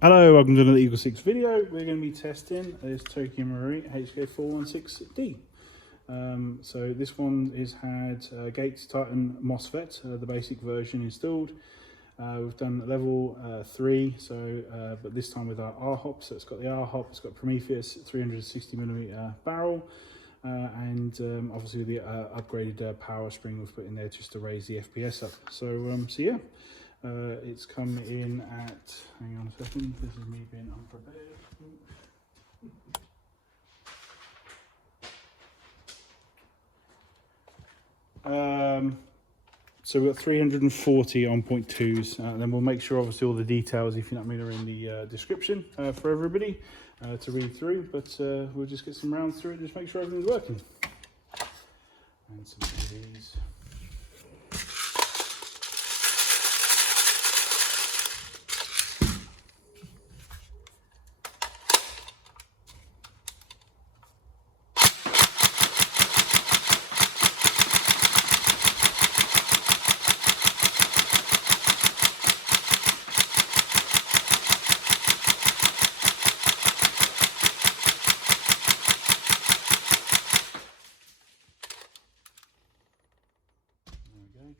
Hello, welcome to another EagleSix video. We're going to be testing this Tokyo Marui HK416D. So this one has had Gates Titan MOSFET, the basic version installed. We've done level 3, but this time with our R-hop. So it's got the R-hop, it's got Prometheus 360mm barrel, and obviously the upgraded power spring we've put in there just to raise the FPS up. So yeah. It's come in at, hang on a second, this is me being unprepared. So we've got 340 on 0.2s, and then we'll make sure obviously all the details, if you know what I mean, are in the description for everybody to read through, but we'll just get some rounds through it, just make sure everything's working. And some of these.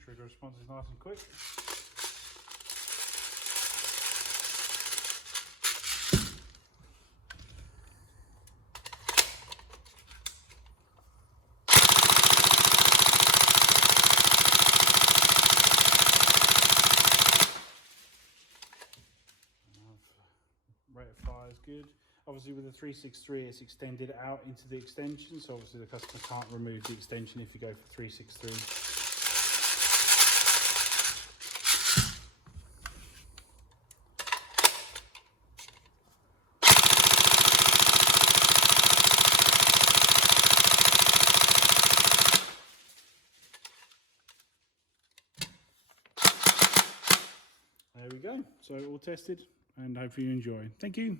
Trigger response is nice and quick. Rate of fire is good. Obviously with the 363 it's extended out into the extension, so obviously the customer can't remove the extension if you go for 363. There we go, so all tested, and hopefully you enjoy. Thank you.